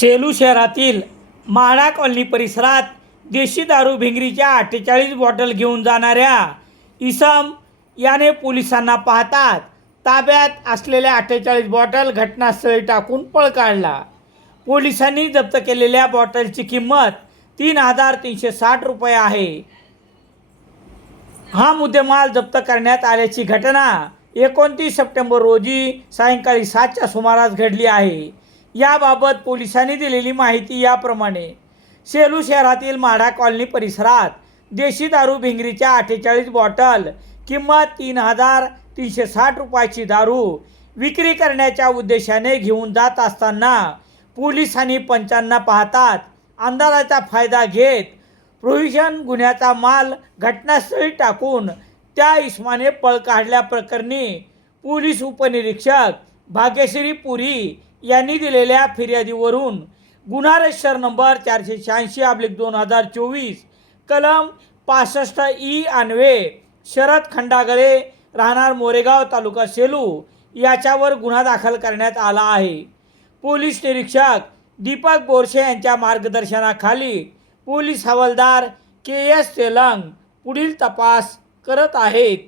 सेलू शहरातील म्हाडा कॉलनी परिसरात देशी दारू भिंगरीच्या अठ्ठेचाळीस बॉटल घेऊन जाणाऱ्या इसम याने पोलिसांना पाहतात ताब्यात असलेल्या अठ्ठेचाळीस बॉटल घटनास्थळी टाकून पळ काढला. पोलिसांनी जप्त केलेल्या बॉटलची किंमत तीन हजार तीनशे साठ रुपये आहे. हा मुद्देमाल जप्त करण्यात आल्याची घटना एकोणतीस सप्टेंबर रोजी सायंकाळी सातच्या सुमारास घडली आहे. याबाबत पोलिसांनी दिलेली माहिती याप्रमाणे सेलू शहरातील माढा कॉलनी परिसरात देशी दारू भिंगरीच्या अठ्ठेचाळीस बॉटल किंमत तीन हजार तीनशे साठ रुपयाची दारू विक्री करण्याच्या उद्देशाने घेऊन जात असताना पोलिसांनी पंचांना पाहतात अंधाराचा फायदा घेत प्रोव्हिजन गुन्ह्याचा माल घटनास्थळी टाकून त्या इस्माने पळ काढल्याप्रकरणी पोलीस उपनिरीक्षक भाग्यश्री पुरी यांनी दिलेल्या फिर्यादीवरून गुन्हा रजिस्टर नंबर चारशे शहाऐंशी अब्लिक दोन हजार चोवीस कलम पासष्ट ई आणवे शरद खंडागळे राहणार मोरेगाव तालुका सेलू याच्यावर गुन्हा दाखल करण्यात आला आहे. पोलीस निरीक्षक दीपक बोरसे यांच्या मार्गदर्शनाखाली पोलीस हवालदार के एस तेलंग पुढील तपास करत आहेत.